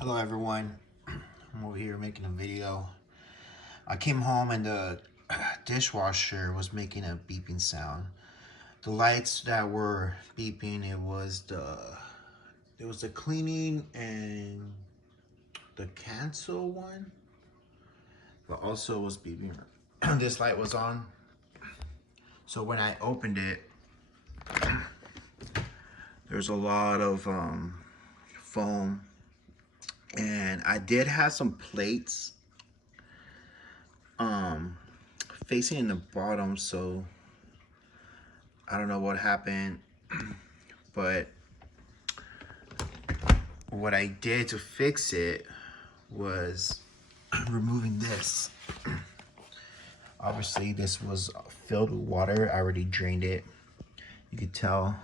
Hello everyone, I'm over here making a video. I came home and the dishwasher was making a beeping sound. The lights that were beeping, it was the cleaning and the cancel one, but also was beeping. This light was on, so when I opened it, there's a lot of foam. And I did have some plates facing in the bottom, so I don't know what happened, but what I did to fix it was removing this. Obviously this was filled with water. I already drained it. You could tell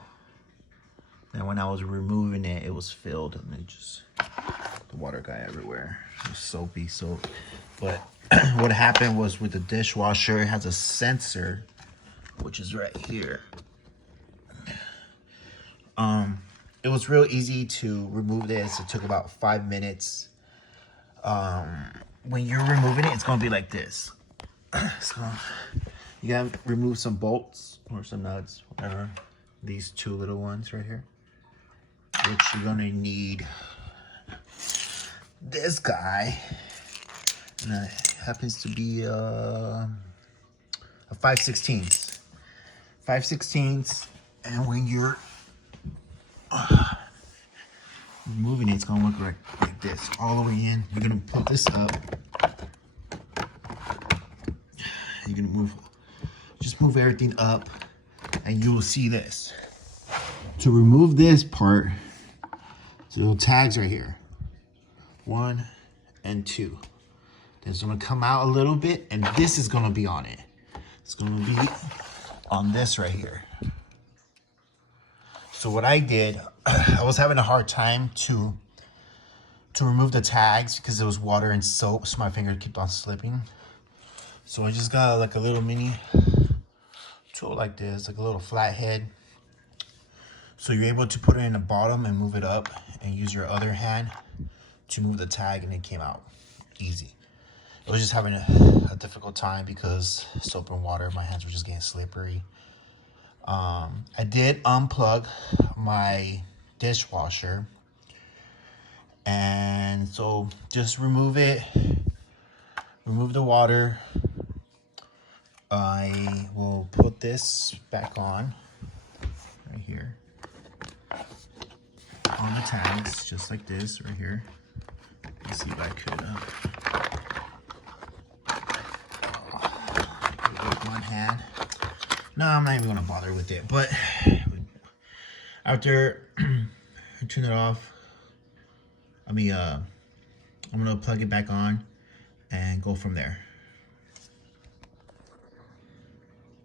that when I was removing it, it was filled, and it just, the water got everywhere. It was soapy soap. But what happened was, with the dishwasher, it has a sensor, which is right here. It was real easy to remove this. It took about 5 minutes. When you're removing it, it's gonna be like this. So you gotta remove some bolts or some nuts, whatever. These two little ones right here, which you're gonna need this guy, and it happens to be a 5/16. 5/16, and when you're removing it, it's gonna look like this, all the way in. You're gonna put this up. You're gonna just move everything up, and you will see this. To remove this part, the little tags right here, 1 and 2. It's gonna come out a little bit, and this is gonna be on it. It's gonna be on this right here. So what I did, I was having a hard time to remove the tags because there was water and soap, so my finger kept on slipping. So I just got like a little mini tool like this, like a little flathead. So you're able to put it in the bottom and move it up, and use your other hand to move the tag, and it came out easy. I was just having a difficult time because soap and water, my hands were just getting slippery. I did unplug my dishwasher, and so just remove it, remove the water. I will put this back on right here on the tags, just like this right here. Let's see if I could with one hand. No, I'm not even gonna bother with it. But after I turn it off, I'm gonna plug it back on and go from there.